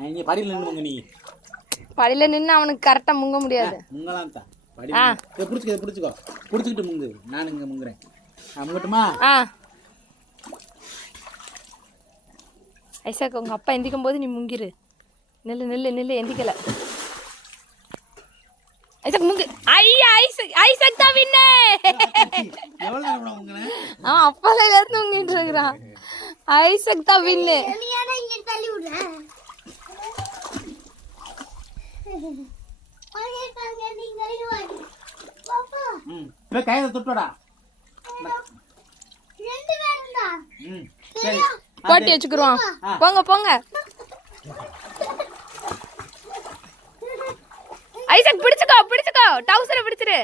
நீ படியில் நின்று முங்க நீ. படியில நின்று அவனுக்கு கரெக்டா முங்க முடியாது. முங்கலாம் தான் படி ஆ. இதை பிடிச்சிக்க இதை பிடிச்சிக்கோ. பிடிச்சிக்கிட்டு முங்கு. நான் இங்கே முங்குறேன். நான் முங்கட்டுமா? ஆ. ஐசாக் உங்க அப்பா எந்திக்கும் போது நீ முங்கிரு. நில்லு நில்லு நில்லு எந்திக்கல. ஐசக் முங்கு. ஐயா ஐசக் ஐசக் தான் வின்னு அவன் அப்பால இருந்து முங்கிட்டு இருக்கிறான். ஐசக் தான் வின்னு நீயாடா இங்க தள்ளி விடுறேன் அங்கே காங்க நீங்க ஓட்டி பாப்பா ம். இப்போ கையை தொட்டோடா ரெண்டு பேரும் தான் ம் சரி. போட்டி வச்சுக்கிருவான் போங்க போங்க. ஐசக் பிடிச்சுக்கோ பிடிச்சுக்கோ. டவுசரை பிடிச்சிரு.